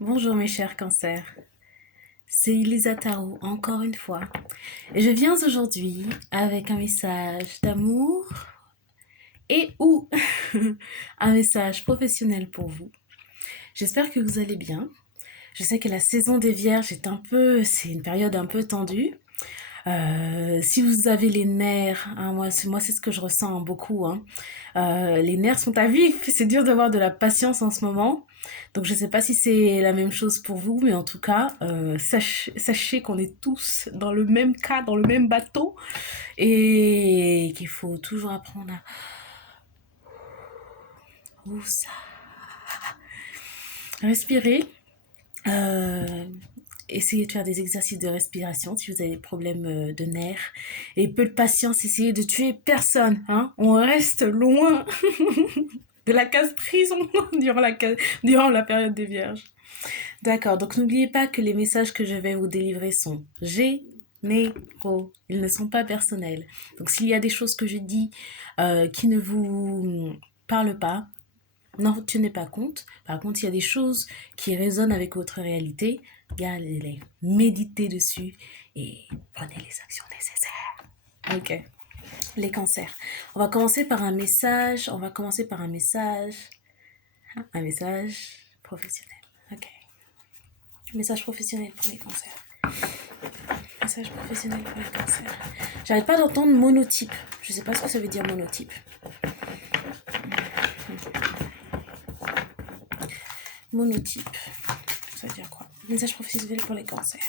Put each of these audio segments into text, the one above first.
Bonjour mes chers cancers, c'est Elisa Tarot encore une fois et je viens aujourd'hui avec un message d'amour et ou un message professionnel pour vous. J'espère que vous allez bien. Je sais que la saison des Vierges c'est une période un peu tendue. Si vous avez les nerfs, hein, moi c'est ce que je ressens beaucoup. Hein. Les nerfs sont à vif, c'est dur d'avoir de la patience en ce moment. Donc je ne sais pas si c'est la même chose pour vous, mais en tout cas, sachez qu'on est tous dans le même cas, dans le même bateau, et qu'il faut toujours apprendre à ça, respirer. Euh, Essayez de faire des exercices de respiration si vous avez des problèmes de nerfs. Et peu de patience, essayez de tuer personne. Hein. On reste loin de la case prison durant la période des Vierges. D'accord, donc n'oubliez pas que les messages que je vais vous délivrer sont généraux. Ils ne sont pas personnels. Donc s'il y a des choses que je dis qui ne vous parlent pas, n'en tenez pas compte. Par contre, il y a des choses qui résonnent avec votre réalité, gardez-les, méditez dessus et prenez les actions nécessaires. Ok. Les cancers. On va commencer par un message. Un message professionnel. Ok. Message professionnel pour les cancers. Message professionnel pour les cancers. J'arrête pas d'entendre monotype. Je sais pas ce que ça veut dire monotype. Monotype. Ça veut dire quoi? Message professionnel pour les cancers.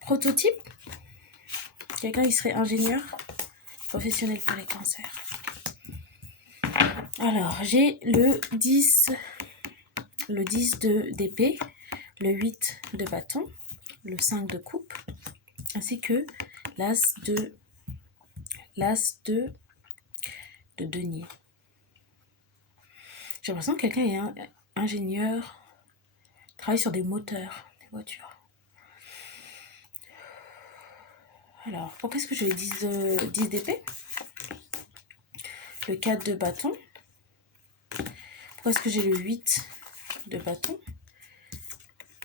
Prototype. Quelqu'un qui serait ingénieur professionnel pour les cancers. Alors, j'ai le 10 d'épée, le 8 de bâton, le 5 de coupe, ainsi que l'as de denier. J'ai l'impression que quelqu'un est ingénieur, travaille sur des moteurs, des voitures. Alors, pourquoi est-ce que j'ai 10 d'épée? Le 4 de bâton. Pourquoi est-ce que j'ai le 8 de bâton?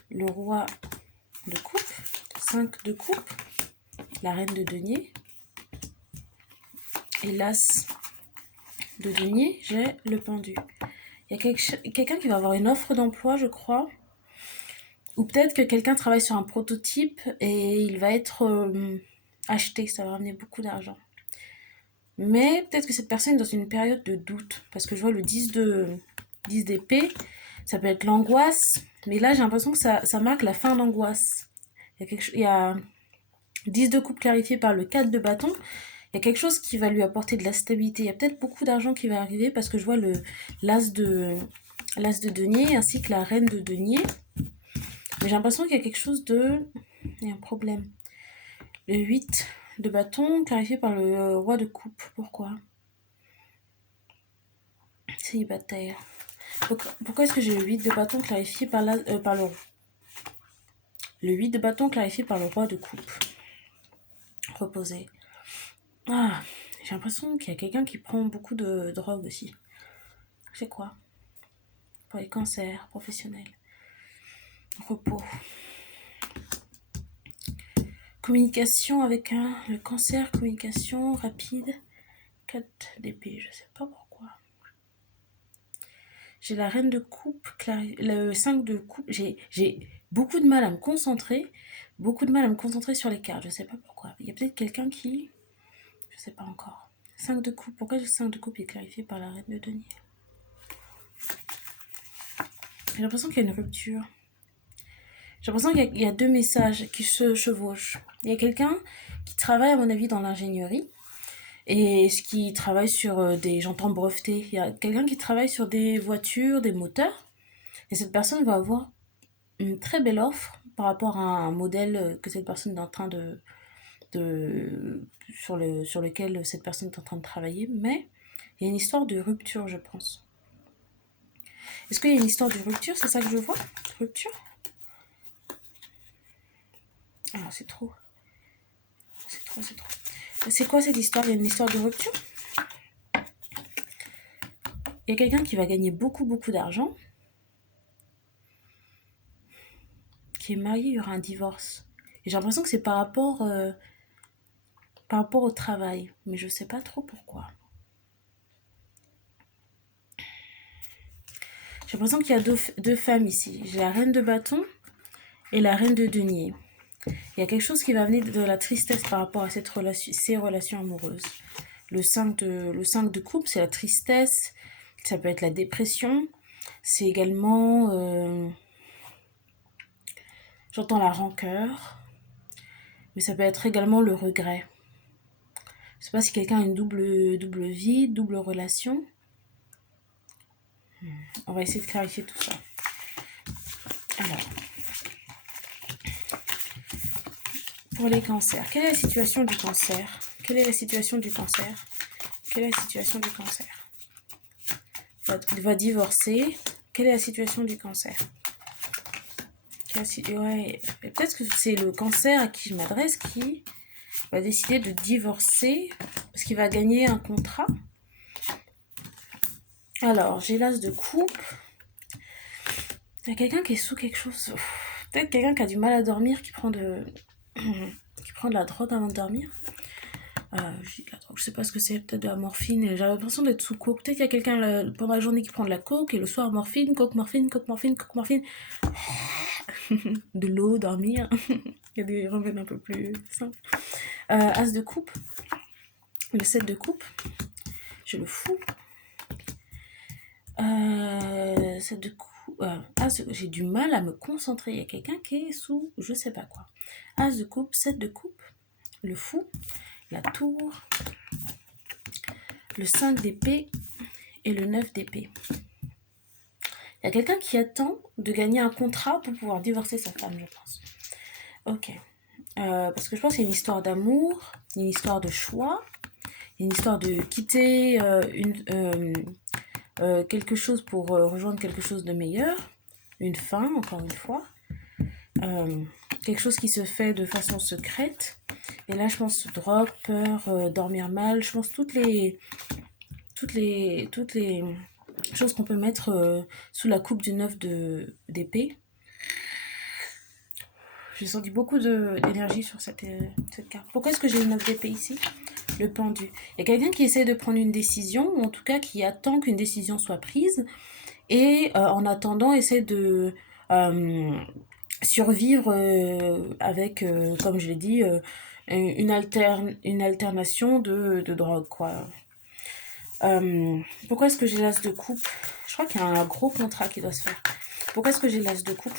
Le roi de coupe, 5 de coupe, la reine de denier. Et l'as de denier, j'ai le pendu. Il y a quelqu'un qui va avoir une offre d'emploi, je crois. Ou peut-être que quelqu'un travaille sur un prototype et il va être acheté, ça va ramener beaucoup d'argent. Mais peut-être que cette personne est dans une période de doute, parce que je vois le 10 d'épée, ça peut être l'angoisse, mais là j'ai l'impression que ça marque la fin d'angoisse. Il y a 10 de coupe clarifié par le 4 de bâton, il y a quelque chose qui va lui apporter de la stabilité. Il y a peut-être beaucoup d'argent qui va arriver parce que je vois l'as de denier ainsi que la reine de denier. Mais j'ai l'impression qu'il y a quelque chose il y a un problème. Le 8 de bâton clarifié par le roi de coupe. Pourquoi? Célibataire. Pourquoi est-ce que j'ai le 8 de bâton clarifié par le 8 de bâton clarifié par le roi de coupe? Reposé. Ah, j'ai l'impression qu'il y a quelqu'un qui prend beaucoup de drogue aussi. C'est quoi? Pour les cancers professionnels. Repos. Communication avec le cancer, communication rapide. 4 d'épée, je sais pas pourquoi. J'ai la reine de coupe, le 5 de coupe. J'ai beaucoup de mal à me concentrer. Beaucoup de mal à me concentrer sur les cartes. Je sais pas pourquoi. Il y a peut-être quelqu'un qui... Je sais pas encore. 5 de coupe. Pourquoi le 5 de coupe est clarifié par la reine de denier? J'ai l'impression qu'il y a une rupture. J'ai l'impression qu'il y a deux messages qui se chevauchent. Il y a quelqu'un qui travaille, à mon avis, dans l'ingénierie. Et ce qui travaille sur des... J'entends breveter. Il y a quelqu'un qui travaille sur des voitures, des moteurs. Et cette personne va avoir une très belle offre par rapport à un modèle que cette personne est en train sur lequel cette personne est en train de travailler. Mais il y a une histoire de rupture, je pense. Est-ce qu'il y a une histoire de rupture? C'est ça que je vois? Rupture? Ah, c'est trop. C'est trop. C'est quoi cette histoire? Il y a une histoire de rupture? Il y a quelqu'un qui va gagner beaucoup d'argent. qui est marié, il y aura un divorce. Et j'ai l'impression que c'est par rapport au travail, mais je sais pas trop pourquoi. J'ai l'impression qu'il y a deux femmes ici. J'ai la reine de bâton et la reine de denier. Il y a quelque chose qui va venir de la tristesse par rapport à ces relations amoureuses. Le 5 de coupe, c'est la tristesse, ça peut être la dépression, c'est également, j'entends la rancœur, mais ça peut être également le regret. Je sais pas si quelqu'un a une double vie, double relation. On va essayer de clarifier tout ça. Alors, pour les cancers, quelle est la situation du cancer? Quelle est la situation du cancer? Quelle est la situation du cancer? Il va divorcer. Quelle est la situation du cancer? Ouais, peut-être que c'est le cancer à qui je m'adresse qui va décider de divorcer parce qu'il va gagner un contrat. Alors, j'ai l'as de coupe. Il y a quelqu'un qui est sous quelque chose. Peut-être quelqu'un qui a du mal à dormir, qui prend de la drogue avant de dormir. Je sais pas ce que c'est, peut-être de la morphine. J'ai l'impression d'être sous coke. Peut-être qu'il y a quelqu'un pendant la journée qui prend de la coke et le soir morphine, coke, morphine, coke, morphine, coke, morphine. De l'eau, dormir. Il y a des remèdes un peu plus simples. As de coupe. Le 7 de coupe. Je le fous. 7 de coupe. J'ai du mal à me concentrer. Il y a quelqu'un qui est sous je sais pas quoi. As de coupe, 7 de coupe. Le fou. La tour. Le 5 d'épée. Et le 9 d'épée. Il y a quelqu'un qui attend de gagner un contrat pour pouvoir divorcer sa femme, je pense. Ok. Parce que je pense que c'est une histoire d'amour, une histoire de choix, une histoire de quitter quelque chose pour rejoindre quelque chose de meilleur, une fin, encore une fois, quelque chose qui se fait de façon secrète. Et là, je pense drogue, peur, dormir mal, je pense toutes les choses qu'on peut mettre sous la coupe du 9 d'épée. J'ai senti beaucoup d'énergie sur cette carte. Pourquoi est-ce que j'ai le 9 d'épée ici? Le pendu. Il y a quelqu'un qui essaie de prendre une décision, ou en tout cas qui attend qu'une décision soit prise, et en attendant essaie de survivre avec, comme je l'ai dit, une alternation de drogue, quoi. Pourquoi est-ce que j'ai l'as de coupe? Je crois qu'il y a un gros contrat qui doit se faire. Pourquoi est-ce que j'ai l'as de coupe?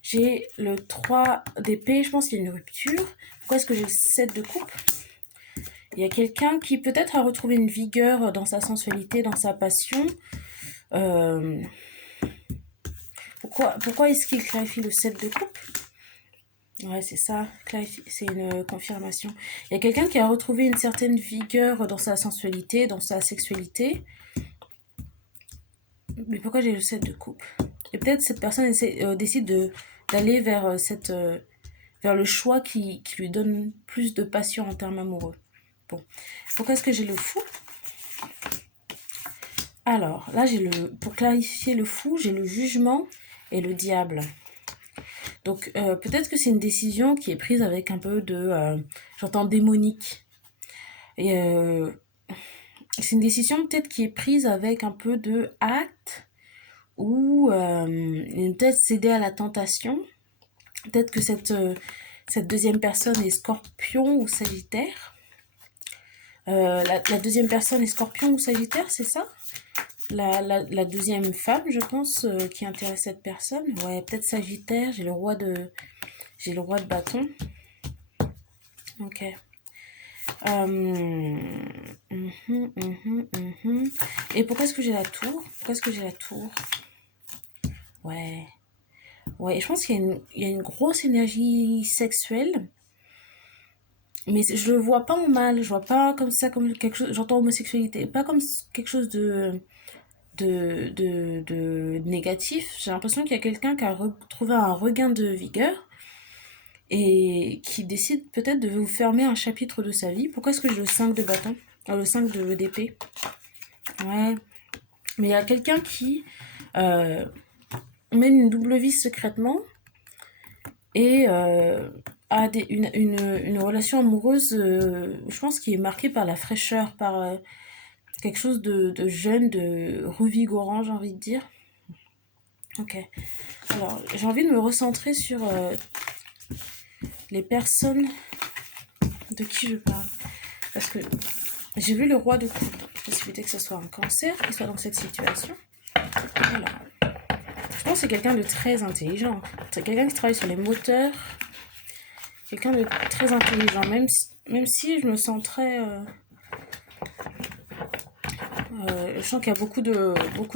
J'ai le 3 d'épée, je pense qu'il y a une rupture. Pourquoi est-ce que j'ai le 7 de coupe? Il y a quelqu'un qui peut-être a retrouvé une vigueur dans sa sensualité, dans sa passion. Pourquoi est-ce qu'il clarifie le 7 de coupe? Ouais, c'est ça, c'est une confirmation. Il y a quelqu'un qui a retrouvé une certaine vigueur dans sa sensualité, dans sa sexualité. Mais pourquoi j'ai le 7 de coupe? Et peut-être cette personne décide d'aller vers le choix qui lui donne plus de passion en termes amoureux. Bon. Pourquoi est-ce que j'ai le fou? Alors, là, pour clarifier le fou, j'ai le jugement et le diable. Donc, peut-être que c'est une décision qui est prise avec un peu j'entends démonique. Et c'est une décision peut-être qui est prise avec un peu de acte ou peut-être céder à la tentation. Peut-être que cette deuxième personne est Scorpion ou Sagittaire. La deuxième personne est Scorpion ou Sagittaire, c'est ça? La deuxième femme, je pense, qui intéresse cette personne. Ouais, peut-être Sagittaire, j'ai le roi de bâton. Ok. Et pourquoi est-ce que j'ai la tour? Pourquoi est-ce que j'ai la tour? Ouais. Ouais, je pense qu'il y a une grosse énergie sexuelle. Mais je le vois pas en mal, je vois pas comme ça, comme quelque chose, j'entends homosexualité, pas comme quelque chose de négatif. J'ai l'impression qu'il y a quelqu'un qui a retrouvé un regain de vigueur et qui décide peut-être de vous fermer un chapitre de sa vie. Pourquoi est-ce que j'ai le 5 de bâton? Le 5 d'épée. Ouais. Mais il y a quelqu'un qui mène une double vie secrètement et a une relation amoureuse, je pense, qui est marquée par la fraîcheur, par quelque chose de jeune, de revigorant, j'ai envie de dire. Ok. Alors, j'ai envie de me recentrer sur les personnes de qui je parle. Parce que j'ai vu le roi de coupe. Possibilité que ce soit un cancer qui soit dans cette situation. Alors, je pense que c'est quelqu'un de très intelligent. C'est quelqu'un qui travaille sur les moteurs. Quelqu'un de très intelligent. Même si je me sens très... je sens qu'il y a beaucoup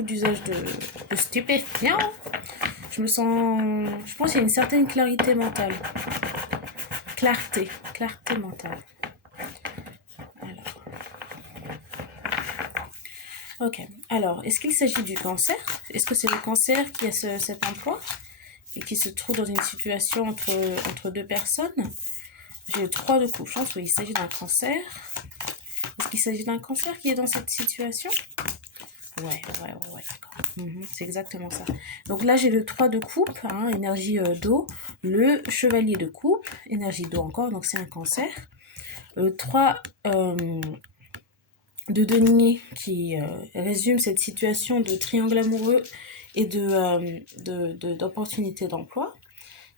d'usage de stupéfiants. Je me sens... Je pense qu'il y a une certaine clarté mentale. Clarté mentale. Alors, ok. Alors, est-ce qu'il s'agit du cancer? Est-ce que c'est le cancer qui a cet emploi et qui se trouve dans une situation entre deux personnes? J'ai le 3 de coupe. Je pense qu'il s'agit d'un cancer. Est-ce qu'il s'agit d'un cancer qui est dans cette situation? Ouais, d'accord. C'est exactement ça. Donc là, j'ai le 3 de coupe, hein, énergie d'eau. Le chevalier de coupe, énergie d'eau encore, donc c'est un cancer. 3 de denier qui résume cette situation de triangle amoureux et d'opportunité d'emploi.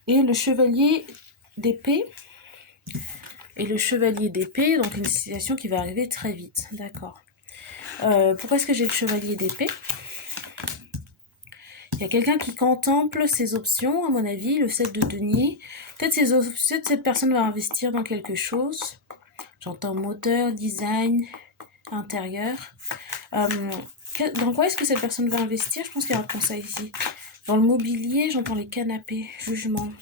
Et le chevalier d'épée. Donc une situation qui va arriver très vite. D'accord. Pourquoi est-ce que j'ai le chevalier d'épée? Il y a quelqu'un qui contemple ses options, à mon avis, le 7 de denier. Peut-être cette personne va investir dans quelque chose. J'entends moteur, design, intérieur. Dans quoi est-ce que cette personne va investir? Je pense qu'il y a un conseil ici. Dans le mobilier, j'entends les canapés. Jugement.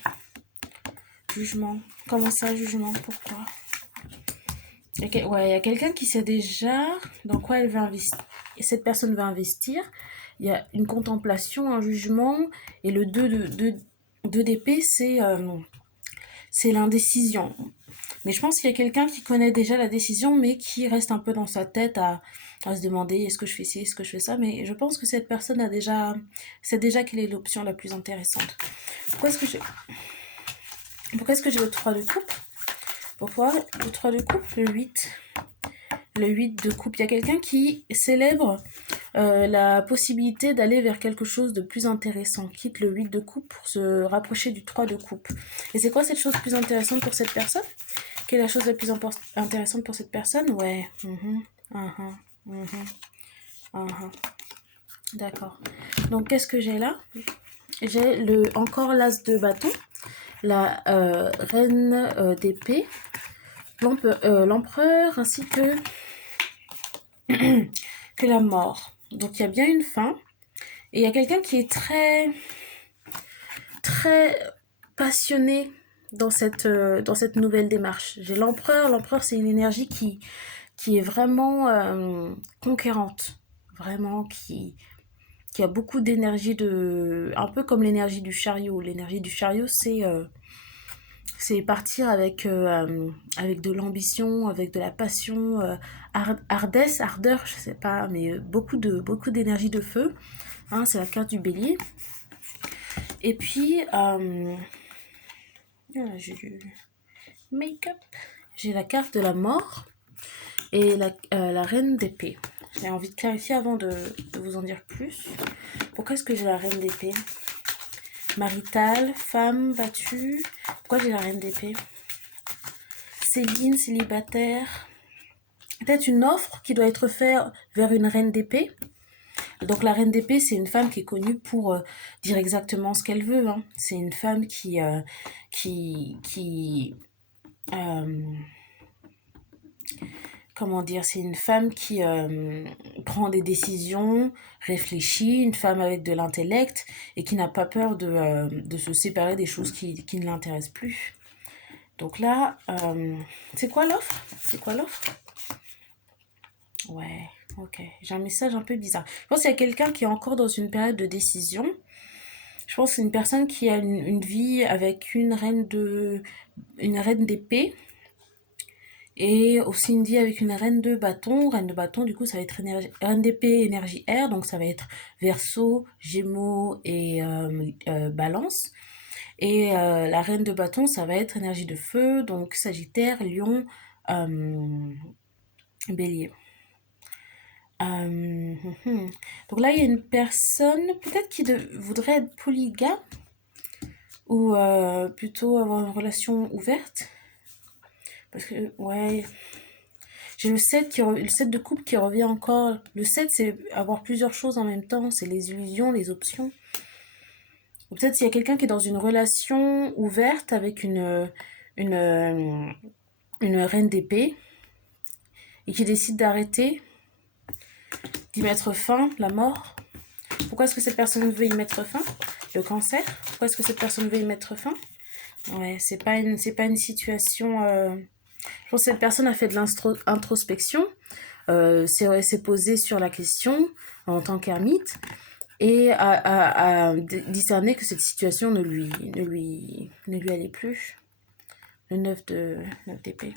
Comment ça, jugement? Pourquoi? Il y a quelqu'un qui sait déjà dans quoi elle va investir. Cette personne va investir. Il y a une contemplation, un jugement. Et le 2 d'épée, c'est l'indécision. Mais je pense qu'il y a quelqu'un qui connaît déjà la décision, mais qui reste un peu dans sa tête à se demander est-ce que je fais ci, est-ce que je fais ça. Mais je pense que cette personne sait déjà quelle est l'option la plus intéressante. Pourquoi est-ce que j'ai le 3 de coupe? Pourquoi le 3 de coupe? Le 8 de coupe. Il y a quelqu'un qui célèbre la possibilité d'aller vers quelque chose de plus intéressant. Quitte le 8 de coupe pour se rapprocher du 3 de coupe. Et c'est quoi cette chose plus intéressante pour cette personne? Quelle est la chose la plus intéressante pour cette personne? Ouais. D'accord. Donc qu'est-ce que j'ai là? J'ai encore l'as de bâton, la reine d'épée, l'empereur ainsi que la mort. Donc il y a bien une fin. Et il y a quelqu'un qui est très, très passionné dans cette nouvelle démarche. J'ai l'empereur. L'empereur, c'est une énergie qui est vraiment conquérante. Vraiment, qui a beaucoup d'énergie un peu comme l'énergie du chariot. L'énergie du chariot, c'est partir avec de l'ambition, avec de la passion, ardesse, ardeur, je sais pas, mais beaucoup d'énergie de feu. Hein, c'est la carte du bélier. Et puis, j'ai du make-up. J'ai la carte de la mort et la reine d'épée. J'ai envie de clarifier avant de vous en dire plus. Pourquoi est-ce que j'ai la reine d'épée? Maritale, femme, battue. Pourquoi j'ai la reine d'épée? Céline, célibataire. Peut-être une offre qui doit être faite vers une reine d'épée. Donc la reine d'épée, c'est une femme qui est connue pour dire exactement ce qu'elle veut. Hein. C'est une femme qui comment dire, c'est une femme qui prend des décisions, réfléchit, une femme avec de l'intellect et qui n'a pas peur de se séparer des choses qui ne l'intéressent plus. Donc là, c'est quoi l'offre? Ouais, ok. J'ai un message un peu bizarre. Je pense qu'il y a quelqu'un qui est encore dans une période de décision. Je pense que c'est une personne qui a une vie avec une reine d'épée Et aussi une vie avec une reine de bâton. Reine de bâton, du coup, ça va être reine d'épée, énergie air. Donc, ça va être Verseau, Gémeaux et Balance. Et la reine de bâton, ça va être énergie de feu. Donc, Sagittaire, Lion, Bélier. Euh, donc là, il y a une personne, peut-être qui voudrait être polygame ou plutôt avoir une relation ouverte. Parce que, ouais, j'ai le 7, le 7 de coupe qui revient encore. Le 7, c'est avoir plusieurs choses en même temps. C'est les illusions, les options. Ou peut-être s'il y a quelqu'un qui est dans une relation ouverte avec une, euh, une reine d'épée et qui décide d'arrêter, d'y mettre fin, la mort. Pourquoi est-ce que cette personne veut y mettre fin? Le cancer. Pourquoi est-ce que cette personne veut y mettre fin? Ouais, c'est pas une situation. Je pense que cette personne a fait de l'introspection, s'est posée sur la question en tant qu'ermite et a discerné que cette situation ne lui allait plus. Le 9 d'épée.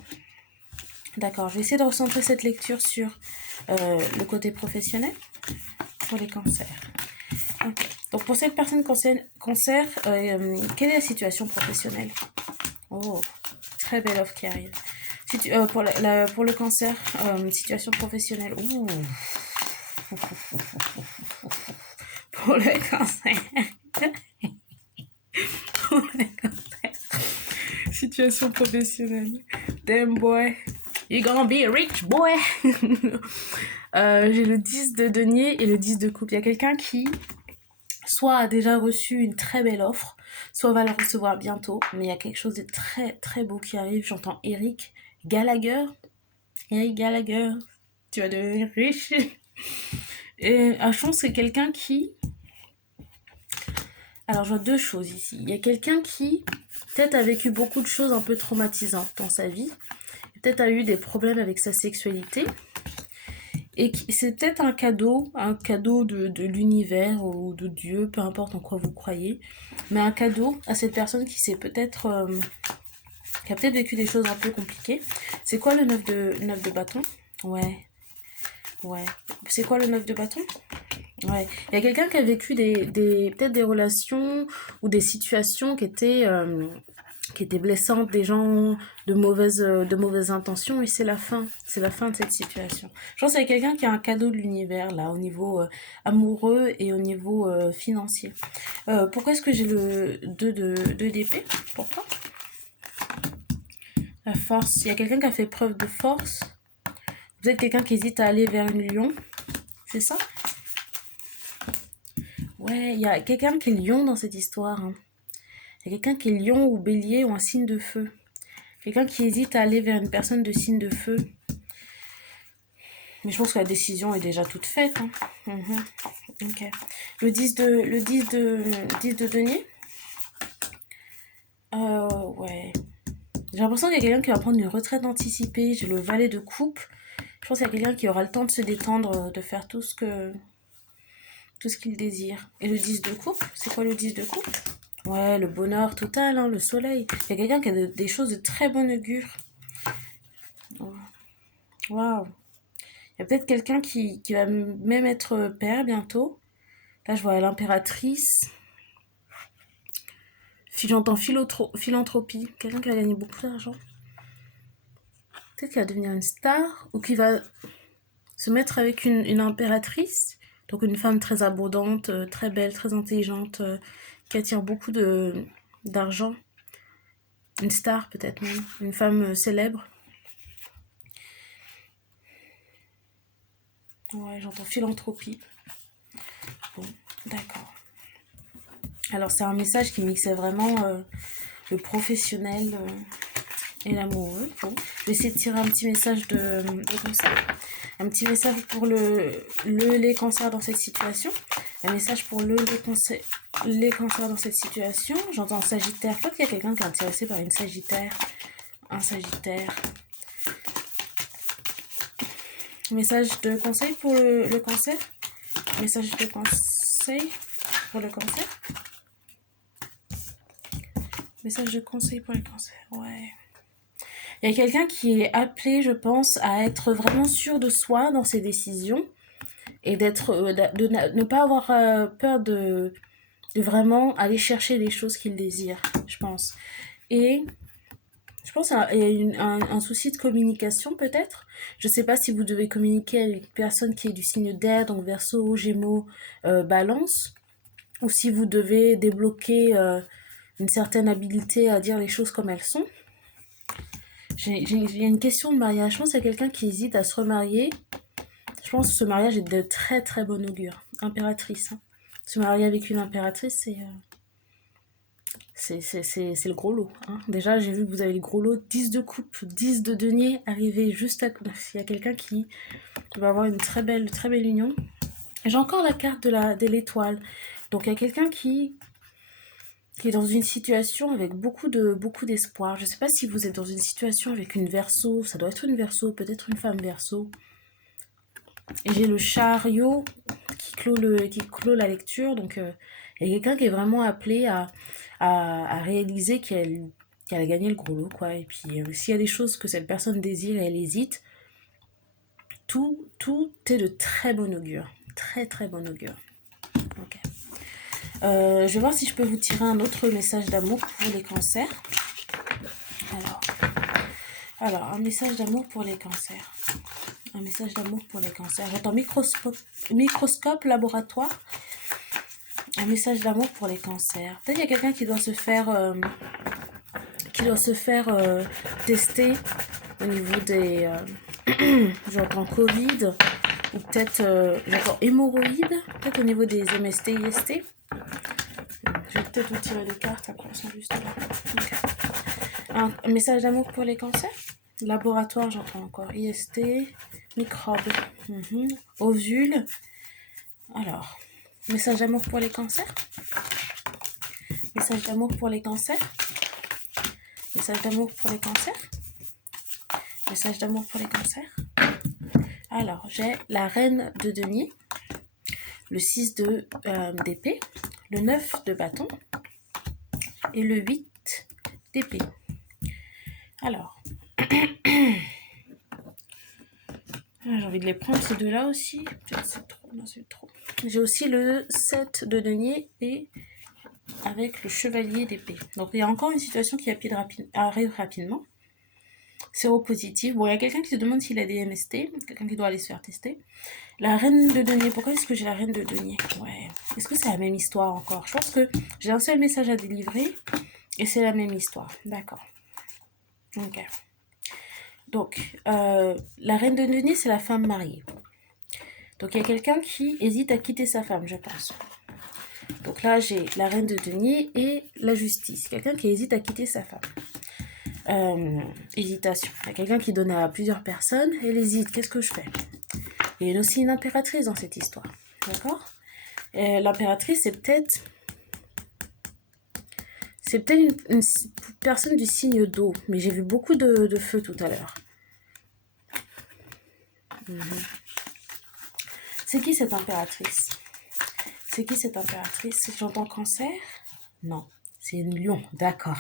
D'accord, je vais essayer de recentrer cette lecture sur le côté professionnel pour les cancers. Okay. Donc pour cette personne cancer, quelle est la situation professionnelle? Oh, très belle offre qui arrive. Pour le cancer, situation professionnelle. Ouh. Pour le cancer. Pour le cancer. Situation professionnelle. Damn boy. You're gonna be a rich boy. J'ai le 10 de denier et le 10 de coupe. Il y a quelqu'un qui soit a déjà reçu une très belle offre, soit va la recevoir bientôt. Mais il y a quelque chose de très très beau qui arrive. J'entends Eric Gallagher. Eric Gallagher, tu vas devenir riche. Et je pense que c'est quelqu'un qui... Alors je vois deux choses ici. Il y a quelqu'un qui peut-être a vécu beaucoup de choses un peu traumatisantes dans sa vie. Peut-être a eu des problèmes avec sa sexualité. Et c'est peut-être un cadeau de l'univers ou de Dieu, peu importe en quoi vous croyez. Mais un cadeau à cette personne qui s'est peut-être... qui a peut-être vécu des choses un peu compliquées. C'est quoi le 9 de bâton? Ouais. Ouais. C'est quoi le 9 de bâton? Ouais. Il y a quelqu'un qui a vécu peut-être des relations ou des situations qui étaient blessantes, des gens de mauvaises intentions, et c'est la fin. C'est la fin de cette situation. Je pense qu'il y a quelqu'un qui a un cadeau de l'univers, là, au niveau amoureux et au niveau financier. Pourquoi est-ce que j'ai le 2 d'épée? Pourquoi? La force. Il y a quelqu'un qui a fait preuve de force. Vous êtes quelqu'un qui hésite à aller vers une lion. C'est ça? Ouais, il y a quelqu'un qui est lion dans cette histoire. Hein. Il y a quelqu'un qui est lion ou bélier ou un signe de feu. Quelqu'un qui hésite à aller vers une personne de signe de feu. Mais je pense que la décision est déjà toute faite. Hein. Ok. Le 10 de denier. Ouais. J'ai l'impression qu'il y a quelqu'un qui va prendre une retraite anticipée. J'ai le valet de coupe. Je pense qu'il y a quelqu'un qui aura le temps de se détendre, de faire tout ce qu'il désire. Et le 10 de coupe, c'est quoi le 10 de coupe? Ouais, le bonheur total, hein, le soleil. Il y a quelqu'un qui a des choses de très bon augure. Waouh. Il y a peut-être quelqu'un qui va même être père bientôt. Là, je vois l'impératrice. J'entends philanthropie. Quelqu'un qui va gagner beaucoup d'argent. Peut-être qu'il va devenir une star ou qui va se mettre avec une impératrice. Donc une femme très abondante, très belle, très intelligente, qui attire beaucoup d'argent. Une star peut-être même. Une femme célèbre. Ouais, j'entends philanthropie. Bon, d'accord. Alors c'est un message qui mixait vraiment le professionnel et l'amoureux. Bon, je vais essayer de tirer un petit message de conseil. Un petit message pour les cancers dans cette situation. Un message pour les cancers dans cette situation. J'entends Sagittaire. Je crois qu'il y a quelqu'un qui est intéressé par une Sagittaire. Un Sagittaire. Message de conseil pour le cancer. Message de conseil pour le cancer. Message de conseil pour le cancer. Ouais. Il y a quelqu'un qui est appelé, je pense, à être vraiment sûr de soi dans ses décisions et ne pas avoir peur de vraiment aller chercher les choses qu'il désire, je pense. Et je pense qu'il y a un souci de communication peut-être. Je ne sais pas si vous devez communiquer avec une personne qui est du signe d'air, donc Verseau, Gémeaux, Balance, ou si vous devez débloquer une certaine habilité à dire les choses comme elles sont. J'ai une question de mariage. Je pense qu'il y a quelqu'un qui hésite à se remarier. Je pense que ce mariage est de très très bon augure. Impératrice. Hein. Se marier avec une impératrice, c'est le gros lot. Hein. Déjà, j'ai vu que vous avez le gros lot. 10 de coupe, 10 de denier, arrivé juste à... Il y a quelqu'un qui va avoir une très belle union. J'ai encore la carte de l'étoile. Donc, il y a quelqu'un qui est dans une situation avec beaucoup d'espoir. Je ne sais pas si vous êtes dans une situation avec une Verseau. Ça doit être une Verseau, peut-être une femme Verseau. Et j'ai le chariot qui clôt la lecture. Donc, il y a quelqu'un qui est vraiment appelé à réaliser qu'elle a gagné le gros lot, quoi. Et puis, s'il y a des choses que cette personne désire et elle hésite, tout est de très bon augure. Très, très bon augure. Ok. Je vais voir si je peux vous tirer un autre message d'amour pour les cancers. Alors, un message d'amour pour les cancers. Un message d'amour pour les cancers. J'entends microscope laboratoire. Un message d'amour pour les cancers. Peut-être qu'il y a quelqu'un qui doit se faire tester au niveau des... j'entends Covid, ou peut-être j'entends hémorroïdes, peut-être au niveau des MST, IST. Je vais peut-être vous tirer des cartes, après elles sont juste là. Okay. Un message d'amour pour les cancers. Laboratoire, j'entends encore IST, microbes, ovules. Alors, message d'amour pour les cancers. Message d'amour pour les cancers. Message d'amour pour les cancers. Message d'amour pour les cancers. Alors, j'ai la reine de denier, le 6 d'épée, le 9 de bâton et le 8 d'épée. Alors, j'ai envie de les prendre ces deux-là aussi. Peut-être c'est trop, non c'est trop. J'ai aussi le 7 de denier et avec le chevalier d'épée. Donc il y a encore une situation qui arrive rapidement. Séropositif. Bon, il y a quelqu'un qui se demande s'il a des MST, quelqu'un qui doit aller se faire tester. La reine de denier. Pourquoi est-ce que j'ai la reine de denier? Ouais. Est-ce que c'est la même histoire encore? Je pense que j'ai un seul message à délivrer et c'est la même histoire. D'accord. Ok. Donc, la reine de denier, c'est la femme mariée. Donc, il y a quelqu'un qui hésite à quitter sa femme, je pense. Donc là, j'ai la reine de denier et la justice. Quelqu'un qui hésite à quitter sa femme. Hésitation. Il y a quelqu'un qui donne à plusieurs personnes. Elle hésite. Qu'est-ce que je fais? Il y a aussi une impératrice dans cette histoire. D'accord? L'impératrice, c'est peut-être une personne du signe d'eau. Mais j'ai vu beaucoup de feu tout à l'heure. C'est qui cette impératrice? C'est qui cette impératrice? J'entends cancer? Non, c'est une lion, d'accord.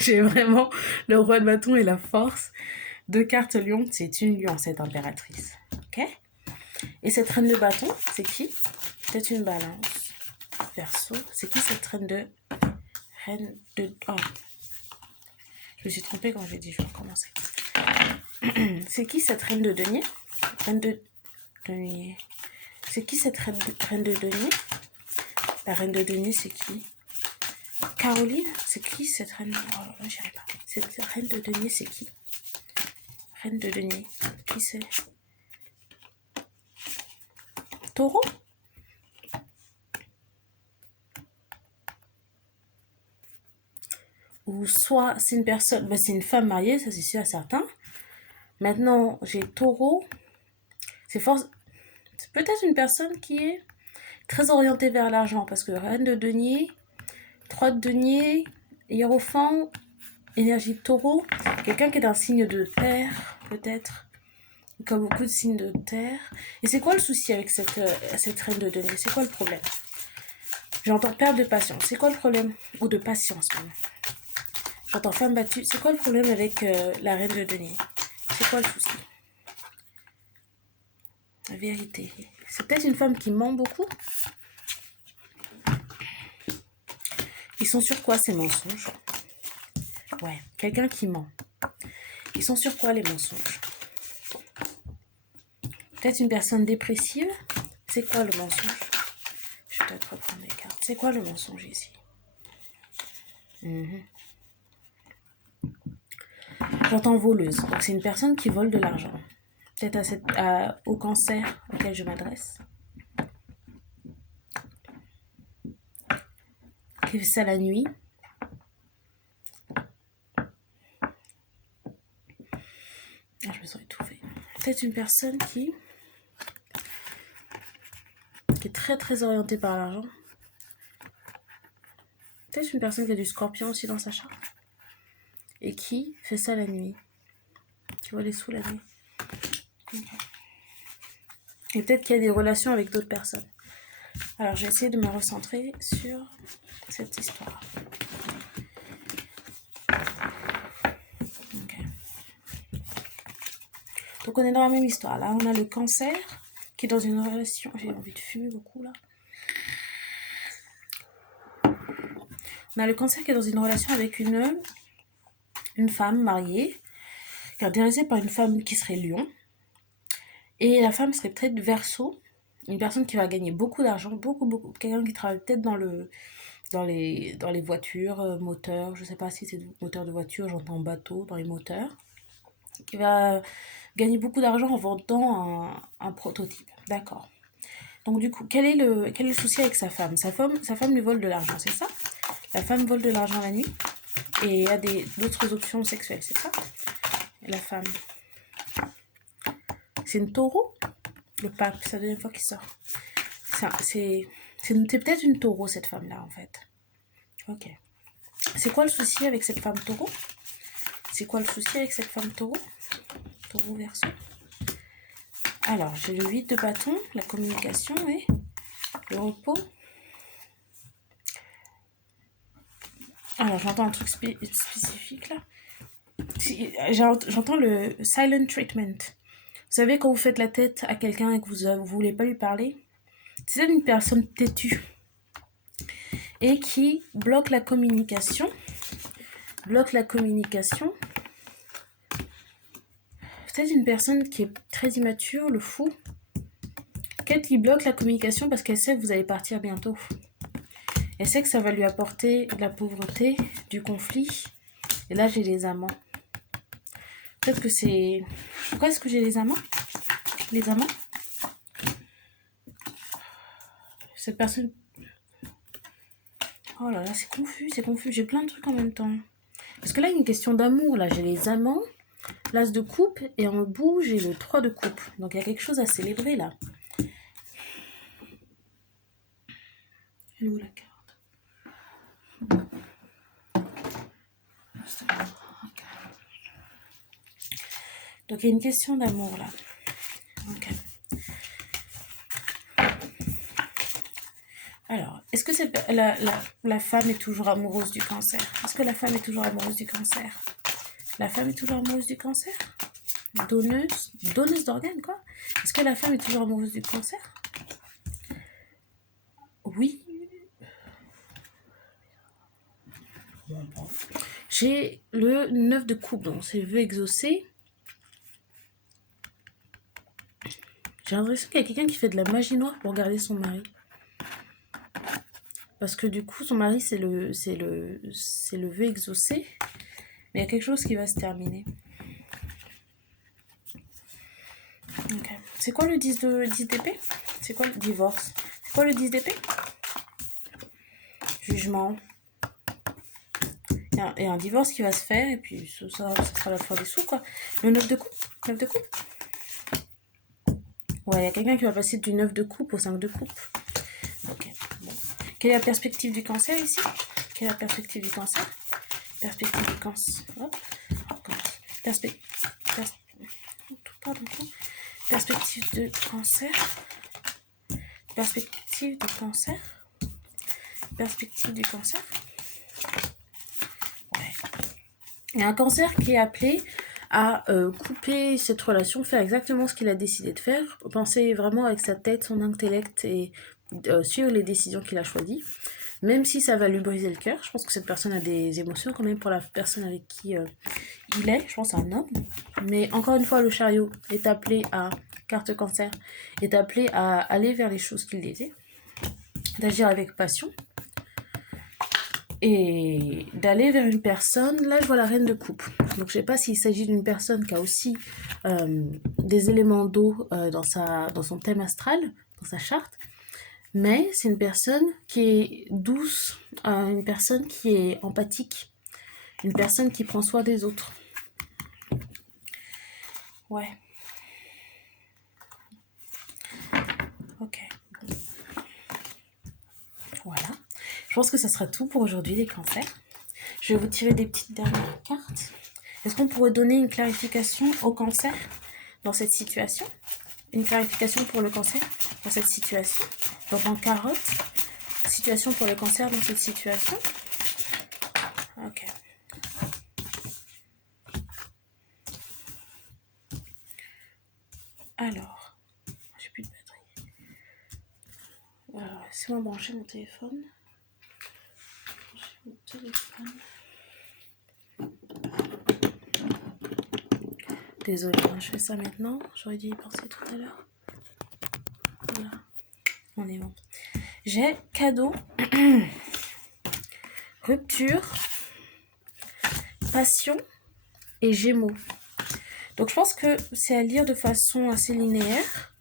J'ai vraiment le roi de bâton et la force. 2 cartes lion, c'est une lion, cette impératrice. Ok? Et cette reine de bâton, c'est qui? Peut-être une balance. Verseau. C'est qui cette reine de... Oh. Je me suis trompée quand j'ai dit, je vais recommencer. C'est qui cette reine de denier? Reine de denier. C'est qui cette reine de denier? La reine de denier, c'est qui? Caroline? C'est qui cette reine? Oh là là, j'y arrive pas. Cette reine de denier, c'est qui? Reine de denier. Qui c'est? Taureau? Ou soit c'est une personne, ben c'est une femme mariée, ça c'est sûr et certain. Maintenant, j'ai taureau. C'est peut-être une personne qui est très orientée vers l'argent, parce que reine de denier, 3 de denier, hiérophant, énergie de taureau, quelqu'un qui est d'un signe de terre, peut-être, comme beaucoup de signes de terre. Et c'est quoi le souci avec cette reine de denier? C'est quoi le problème? J'entends perte de patience. C'est quoi le problème? Ou de patience, pardon. J'entends femme battue. C'est quoi le problème avec la reine de denier? C'est quoi le souci? La vérité. C'est peut-être une femme qui ment beaucoup. Ils sont sur quoi ces mensonges? Ouais, quelqu'un qui ment. Ils sont sur quoi les mensonges? Peut-être une personne dépressive. C'est quoi le mensonge? Je vais peut-être reprendre les cartes. C'est quoi le mensonge ici? J'entends voleuse. Donc c'est une personne qui vole de l'argent. Peut-être au cancer auquel je m'adresse. Qui fait ça la nuit. Ah, je me sens étouffée. Peut-être une personne qui est très très orientée par l'argent. Peut-être une personne qui a du scorpion aussi dans sa charte. Et qui fait ça la nuit. Qui voit les sous la nuit. Okay. Et peut-être qu'il y a des relations avec d'autres personnes. Alors, je vais essayer de me recentrer sur cette histoire. Okay. Donc, on est dans la même histoire. Là, on a le cancer qui est dans une relation... J'ai envie de fumer beaucoup, là. On a le cancer qui est dans une relation avec une femme mariée, qui est intéressée par une femme qui serait lion. Et la femme serait peut-être Verseau, une personne qui va gagner beaucoup d'argent, beaucoup. Quelqu'un qui travaille peut-être dans les voitures, moteurs, je sais pas si c'est moteur de voiture, j'entends bateau, dans les moteurs, qui va gagner beaucoup d'argent en vendant un prototype. D'accord. Donc du coup, quel est le souci avec sa femme? Sa femme lui vole de l'argent, c'est ça? La femme vole de l'argent la nuit et a d'autres options sexuelles, c'est ça? Et la femme, c'est une taureau? Le pape, c'est la deuxième fois qu'il sort. C'est peut-être une taureau, cette femme-là, en fait. Ok. C'est quoi le souci avec cette femme taureau? C'est quoi le souci avec cette femme taureau? Taureau Verseau. Alors, j'ai le 8 de bâton, la communication et le repos. Alors, j'entends un truc spécifique, là. J'entends le silent treatment. Vous savez, quand vous faites la tête à quelqu'un et que vous ne voulez pas lui parler, c'est une personne têtue et qui bloque la communication. Peut-être une personne qui est très immature, le fou. Peut-être qui bloque la communication parce qu'elle sait que vous allez partir bientôt. Elle sait que ça va lui apporter de la pauvreté, du conflit. Et là, j'ai les amants. Peut-être que c'est... Pourquoi est-ce que j'ai les amants? Les amants? Cette personne... Oh là là, c'est confus. J'ai plein de trucs en même temps. Parce que là, il y a une question d'amour. Là, j'ai les amants, l'as de coupe, et en bout, j'ai le 3 de coupe. Donc, il y a quelque chose à célébrer, là. Elle est où la carte? Donc, il y a une question d'amour, là. Ok. Alors, est-ce que la femme est toujours amoureuse du cancer? Est-ce que la femme est toujours amoureuse du cancer? La femme est toujours amoureuse du cancer? Donneuse d'organes, quoi. Est-ce que la femme est toujours amoureuse du cancer? Oui. J'ai le 9 de coupe, donc c'est vœu exaucé. J'ai l'impression qu'il y a quelqu'un qui fait de la magie noire pour garder son mari. Parce que du coup, son mari, c'est le vœu exaucé. Mais il y a quelque chose qui va se terminer. Okay. C'est quoi le 10 d'épée? C'est quoi le divorce? C'est quoi le 10 d'épée? Jugement. Il y a un divorce qui va se faire et puis ça sera la fin des sous, quoi. Le 9 de coupe. 9 de coupe. Ouais, il y a quelqu'un qui va passer du 9 de coupe au 5 de coupe. Ok, bon. Quelle est la perspective du cancer ici? Quelle est la perspective du cancer? Perspective du cancer. Hop. Perspective de cancer. Perspective de cancer. Perspective du cancer. Ouais. Il y a un cancer qui est appelé à couper cette relation, faire exactement ce qu'il a décidé de faire, penser vraiment avec sa tête, son intellect et suivre les décisions qu'il a choisies. Même si ça va lui briser le cœur, je pense que cette personne a des émotions quand même pour la personne avec qui il est, je pense à un homme. Mais encore une fois, le chariot est appelé à, carte cancer, est appelé à aller vers les choses qu'il désire, d'agir avec passion et d'aller vers une personne. Là, je vois la reine de coupe. Donc, je sais pas s'il s'agit d'une personne qui a aussi des éléments d'eau dans son thème astral, dans sa charte. Mais c'est une personne qui est douce, une personne qui est empathique, une personne qui prend soin des autres. Ouais. Ok. Voilà. Je pense que ça sera tout pour aujourd'hui, les cancers. Je vais vous tirer des petites dernières cartes. Est-ce qu'on pourrait donner une clarification au cancer dans cette situation? Une clarification pour le cancer dans cette situation? Donc en carotte, situation pour le cancer dans cette situation? Ok. Alors, j'ai plus de batterie. Laissez-moi brancher mon téléphone. Désolée, je fais ça maintenant. J'aurais dû y penser tout à l'heure. Voilà. On est bon. J'ai cadeau, rupture, passion et gémeaux. Donc je pense que c'est à lire de façon assez linéaire.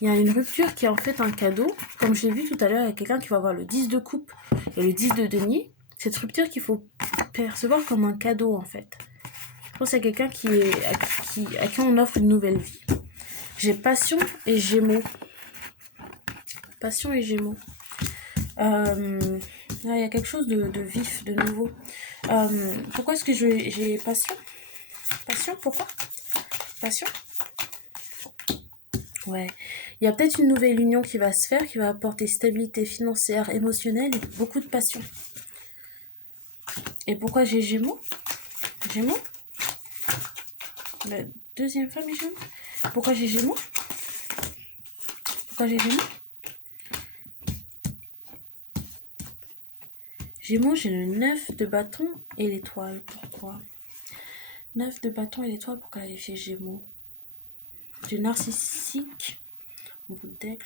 Il y a une rupture qui est en fait un cadeau. Comme je l'ai vu tout à l'heure, il y a quelqu'un qui va avoir le 10 de coupe et le 10 de denier. Cette rupture qu'il faut percevoir comme un cadeau en fait. Je pense à quelqu'un à qui on offre une nouvelle vie. J'ai passion et gémeaux. Passion et gémeaux. Il y a quelque chose de vif, de nouveau. Pourquoi est-ce que j'ai passion? Passion, pourquoi? Passion? Ouais. Il y a peut-être une nouvelle union qui va se faire, qui va apporter stabilité financière, émotionnelle et beaucoup de passion. Et pourquoi j'ai Gémeaux? Gémeaux? La deuxième femme est Gémeaux? Pourquoi j'ai Gémeaux? Pourquoi j'ai Gémeaux? Gémeaux, j'ai le 9 de bâton et l'étoile. Pourquoi? 9 de bâton et l'étoile pour qualifier Gémeaux. J'ai narcissique. Au bout de deck,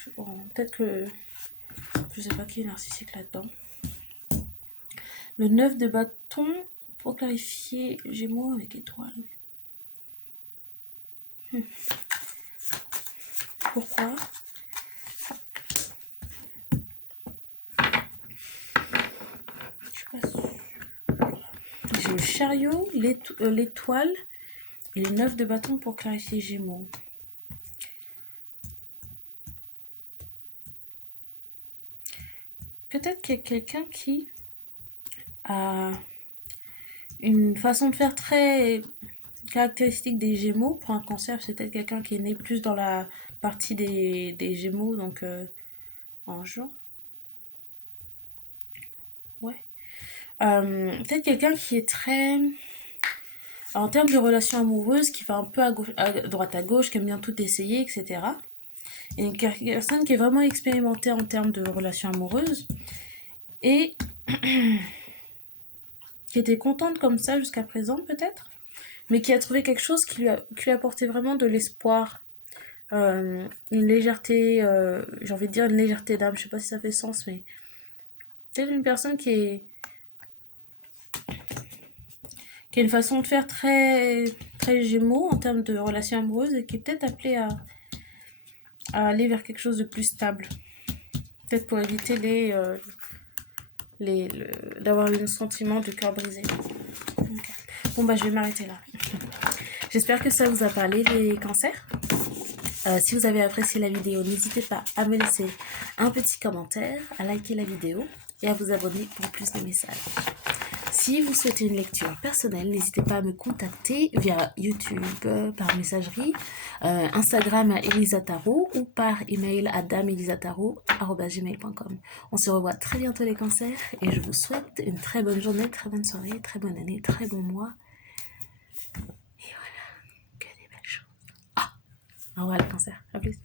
peut-être que je sais pas qui est narcissique là-dedans. Le 9 de bâton pour clarifier Gémeaux avec étoile. Pourquoi? Je suis pas sûre. J'ai le chariot, l'étoile et le 9 de bâton pour clarifier Gémeaux. Peut-être qu'il y a quelqu'un qui a une façon de faire très caractéristique des Gémeaux. Pour un cancer, c'est peut-être quelqu'un qui est né plus dans la partie des Gémeaux, donc en juin. Ouais. Peut-être quelqu'un qui est très... En termes de relations amoureuses, qui va un peu à droite à gauche, qui aime bien tout essayer, etc. Et une personne qui est vraiment expérimentée en termes de relations amoureuses et qui était contente comme ça jusqu'à présent peut-être, mais qui a trouvé quelque chose qui lui apportait vraiment de l'espoir, une légèreté, j'ai envie de dire une légèreté d'âme, je sais pas si ça fait sens, mais c'est une personne qui a une façon de faire très, très gémeaux en termes de relations amoureuses et qui est peut-être appelée à aller vers quelque chose de plus stable. Peut-être pour éviter d'avoir le sentiment de cœur brisé. Okay. Bon, bah, je vais m'arrêter là. J'espère que ça vous a parlé, les cancers. Si vous avez apprécié la vidéo, n'hésitez pas à me laisser un petit commentaire, à liker la vidéo et à vous abonner pour plus de messages. Si vous souhaitez une lecture personnelle, n'hésitez pas à me contacter via YouTube, par messagerie, Instagram à Elisa Tarot ou par email à dameelisataro@gmail.com. On se revoit très bientôt les cancers et je vous souhaite une très bonne journée, très bonne soirée, très bonne année, très bon mois Et voilà, que des belles choses. Ah, au revoir le cancer. À plus.